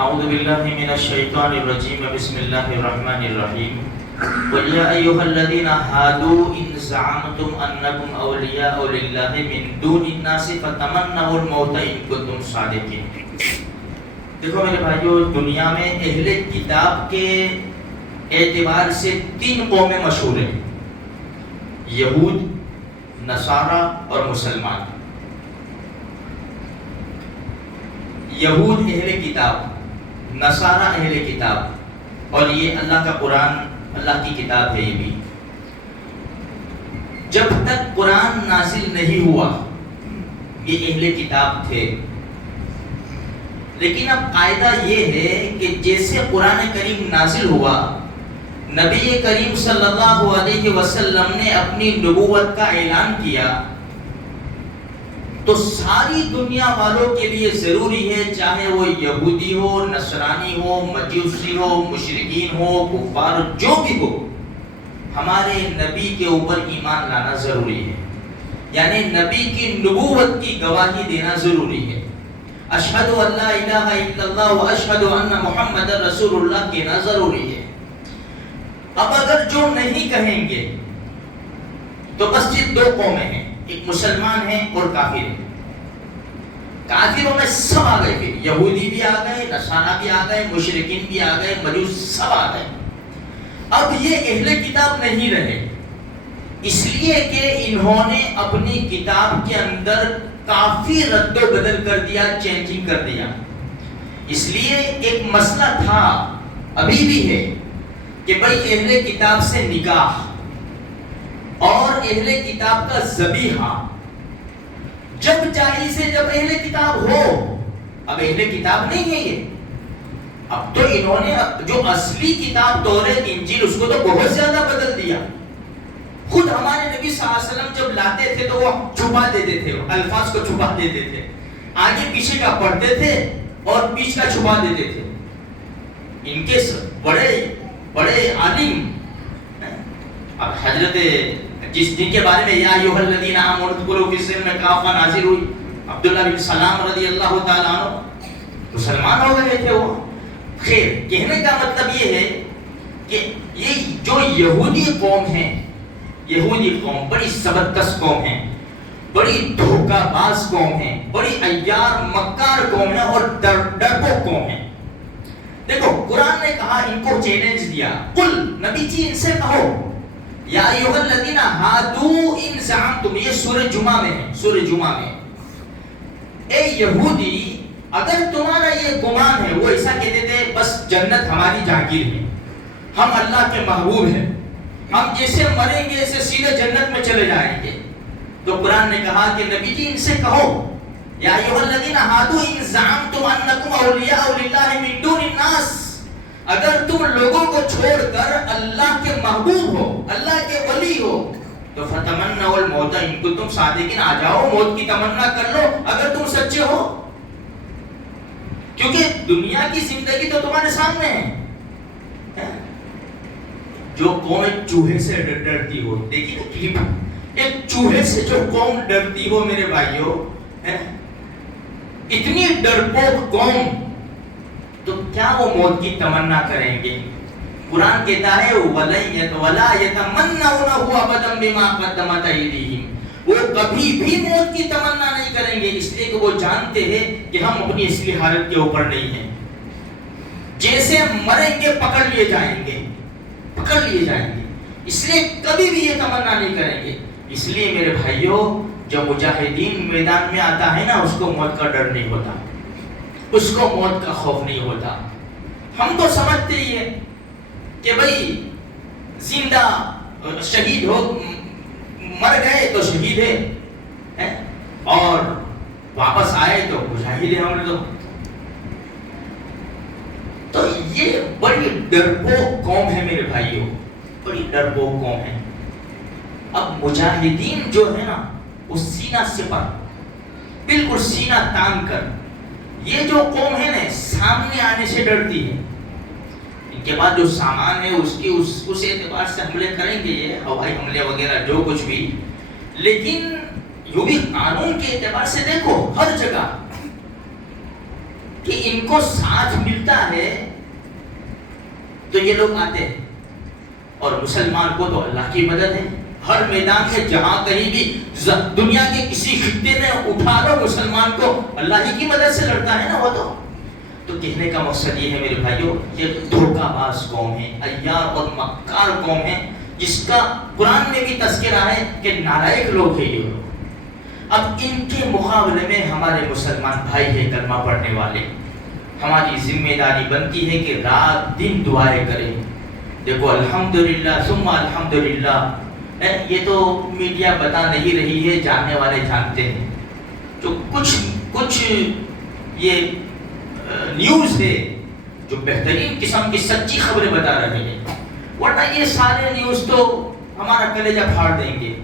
اعوذ باللہ من الشیطان الرجیم بسم اللہ الرحمن الرحیم قل یا ایھا الذین ھادوا ان زعمتم انکم اولیاء للہ من دون الناس فتمنوا الموت ان کنتم صادقین۔ دیکھو میرے بھائیو، دنیا میں اہل کتاب کے اعتبار سے 3 قومیں مشہور ہیں: یہود، نصارہ اور مسلمان۔ یہود اہل کتاب، نصارہ اہل کتاب، اور یہ اللہ کا قرآن، اللہ کی کتاب ہے۔ یہ بھی جب تک قرآن نازل نہیں ہوا یہ اہل کتاب تھے، لیکن اب قاعدہ یہ ہے کہ جیسے قرآن کریم نازل ہوا، نبی کریم صلی اللہ علیہ وسلم نے اپنی نبوت کا اعلان کیا، تو ساری دنیا والوں کے لیے ضروری ہے، چاہے وہ یہودی ہو، نصرانی ہو، مجوسی ہو، مشرکین ہو، کفار، جو بھی ہو، ہمارے نبی کے اوپر ایمان لانا ضروری ہے، یعنی نبی کی نبوت کی گواہی دینا ضروری ہے۔ اشہد ان لا الہ الا اللہ و اشہد ان محمد رسول اللہ کہنا ضروری ہے۔ اب اگر جو نہیں کہیں گے تو بس یہ 2 قومیں ہیں، ایک مسلمان ہیں اور کافر ہیں۔ کافروں میں سب آ گئے، پھر یہودی بھی آ گئے، نصارہ بھی آ گئے، مشرکین بھی آ گئے، مجوس سب آ گئے۔ اب یہ اہل کتاب نہیں رہے، اس لیے کہ انہوں نے اپنی کتاب کے اندر کافی رد و بدل کر دیا، چینجنگ کر دیا۔ اس لیے ایک مسئلہ تھا، ابھی بھی ہے، کہ بھئی اہل کتاب سے نکاح اور اہل کتاب کا ذبیحہ جب جائز ہے، جب اہل کتاب ہو۔ اب اہل کتاب نہیں ہے یہ، اب تو انہوں نے جو اصلی کتاب تورات انجیل اس کو تو بہت زیادہ بدل دیا۔ خود ہمارے نبی صلی اللہ علیہ وسلم جب لاتے تھے تو وہ چھپا دیتے تھے، الفاظ کو چھپا دیتے تھے، آگے پیچھے کا پڑھتے تھے اور بیچ کا چھپا دیتے تھے۔ ان کے بڑے عالم، اب حضرت جس دن کے بارے میں یا ایھا الذین آمنوا ادخلوا فی السلم کافہ نازل ہوئی، عبداللہ بن سلام رضی اللہ تعالیٰ عنہ مسلمان ہو گئے تھے وہ۔ خیر، کہنے کا مطلب یہ ہے کہ یہ جو یہودی قوم ہے، یہودی قوم بڑی زبردست قوم ہے، بڑی دھوکہ باز قوم ہے، بڑی عیار مکار قوم ہے اور ڈرپوک قوم ہے۔ دیکھو قرآن نے کہا، ان کو چیلنج دیا، قل، نبی جی ان سے کہو، یا ایھا الذین ھادوا ان زعمتم، یہ سورہ جمعہ میں ہے، سورہ جمعہ میں، اے یہودی اگر تمہارا یہ گمان ہے، وہ ایسا کہتے تھے بس جنت ہماری جاگیر ہے، ہم اللہ کے محبوب ہیں، ہم جیسے مریں گے ایسے سیدھے جنت میں چلے جائیں گے، تو قرآن نے کہا کہ نبی جی ان سے کہو، یا ایھا الذین ھادوا ان زعمتم انکم اولیاء للہ من دون الناس، اگر تم لوگوں کو چھوڑ کر اللہ کے محبوب ہو، اللہ کے ولی ہو، تو فتمنوا الموت ان کنتم صادقین، آ جاؤ موت کی تمنا کر لو اگر تم سچے ہو، کیونکہ دنیا کی زندگی تو تمہارے سامنے ہے۔ جو قوم چوہے سے ڈرتی ہو، دیکھیے نا کلپ، ایک چوہے سے جو قوم ڈرتی ہو میرے بھائیوں، اتنی ڈرپوک قوم، تو کیا وہ موت کی تمنا کریں گے؟ قرآن کہتا ہے وَلَا يَتَمَنَّوْنَهُ أَبَدًا بِمَا قَدَّمَتْ أَيْدِيهِمْ، وہ کبھی بھی موت کی تمنا نہیں کریں گے، اس لیے کہ وہ جانتے ہیں کہ ہم اپنی اصلی حالت کے اوپر نہیں ہیں، جیسے مریں گے پکڑ لیے جائیں گے، پکڑ لیے جائیں گے، اس لیے کبھی بھی یہ تمنا نہیں کریں گے۔ اس لیے میرے بھائیوں، جب مجاہدین میدان میں آتا ہے نا، اس کو موت کا ڈر نہیں ہوتا، اس کو موت کا خوف نہیں ہوتا۔ ہم تو سمجھتے ہی ہیں کہ بھئی زندہ شہید ہو، مر گئے تو شہید ہے، اور واپس آئے تو مجاہد ہے ہم لوگ۔ تو یہ بڑی ڈرپوک قوم ہے میرے بھائیوں، بڑی ڈرپوک قوم ہے۔ اب مجاہدین جو ہے نا، وہ سینہ سپر، بالکل سینہ تان کر، یہ جو قوم ہے نا سامنے آنے سے ڈرتی ہے، ان کے بعد جو سامان ہے اس اعتبار سے حملے کریں گے، یہ ہوائی حملے وغیرہ جو کچھ بھی، لیکن یوں بھی قانون کے اعتبار سے دیکھو ہر جگہ کہ ان کو ساتھ ملتا ہے تو یہ لوگ آتے ہیں. اور مسلمان کو تو اللہ کی مدد ہے. ہر میدان میں جہاں کہیں بھی دنیا کے کسی خطے میں اٹھا لو مسلمان کو اللہ ہی کی مدد سے لڑتا ہے نا وہ تو کہنے کا مقصد یہ ہے میرے بھائیوں، یہ دھوکہ باز قوم ہے، عیار اور مکار قوم ہے، جس کا قرآن میں بھی تذکرہ ہے کہ نالائق لوگ ہیں یہ لوگ. اب ان کے مقابلے میں ہمارے مسلمان بھائی ہیں کلمہ پڑھنے والے، ہماری ذمہ داری بنتی ہے کہ رات دن دعائیں کریں. دیکھو الحمدللہ ثم الحمدللہ، یہ تو میڈیا بتا نہیں رہی ہے، جاننے والے جانتے ہیں. جو کچھ یہ نیوز ہے جو بہترین قسم کی سچی خبریں بتا رہے ہیں، ورنہ یہ سارے نیوز تو ہمارا کلیجہ پھاڑ دیں گے.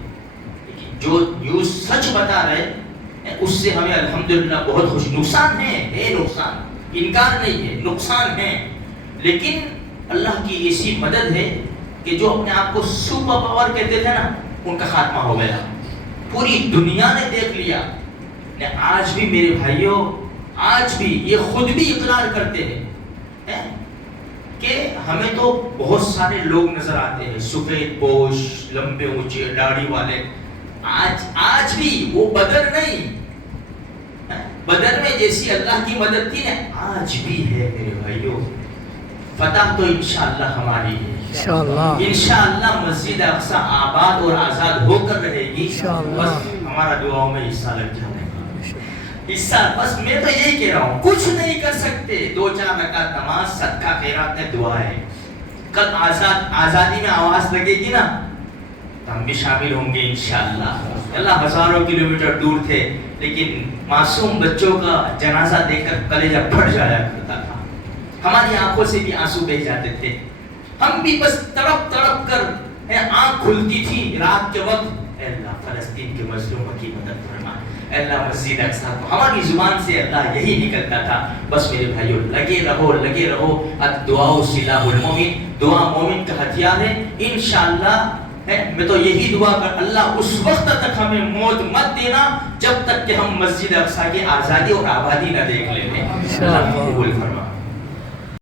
لیکن جو نیوز سچ بتا رہے ہیں اس سے ہمیں الحمدللہ بہت خوش. نقصان ہے نقصان، انکار نہیں ہے، نقصان ہے، لیکن اللہ کی ایسی مدد ہے کہ جو اپنے آپ کو سپر پاور کہتے تھے نا، ان کا خاتمہ ہو گیا. پوری دنیا نے دیکھ لیا. آج بھی میرے بھائیوں، آج بھی یہ خود بھی اقرار کرتے ہیں کہ ہمیں تو بہت سارے لوگ نظر آتے ہیں سفید پوش، لمبے اونچے داڑھی والے. آج بھی وہ بدر نہیں، بدر میں جیسی اللہ کی مدد تھی نا، آج بھی ہے میرے بھائیوں. فتح تو انشاءاللہ ہماری ہے، انشاءاللہ مسجد اقصی آباد اور آزاد ہو کر رہے گی. بس ہمارا دعاؤں میں حصہ لگ جائے حصہ. بس میں تو یہی کہہ رہا ہوں، کچھ نہیں کر سکتے، 2-4 رکعت نماز، صدقہ خیرات میں دعا ہے. کل آزادی میں آواز لگے گی نا تو ہم بھی شامل ہوں گے انشاءاللہ. اللہ ہزاروں کلومیٹر دور تھے لیکن معصوم بچوں کا جنازہ دیکھ کر کلیجہ پھٹ جایا کرتا تھا. ہماری آنکھوں سے بھی آنسو بہہ جاتے تھے. ہم بھی بس تڑپ تڑپ کر آنکھ کھلتی تھی رات کے وقت، اے اللہ فلسطین کے مظلوموں کی مدد فرما، اے اللہ مسجد اقصی کو. ہماری زبان سے اللہ یہی نکلتا تھا. بس میرے بھائیوں لگے رہو. الدعاء سلاح المومن، دعا مومن کا ہتھیار ہے. انشاءاللہ میں تو یہی دعا کر اللہ اس وقت تک ہمیں موت مت دینا جب تک کہ ہم مسجد اقصی کی آزادی اور آبادی نہ دیکھ لیں. اللہ قبول فرما.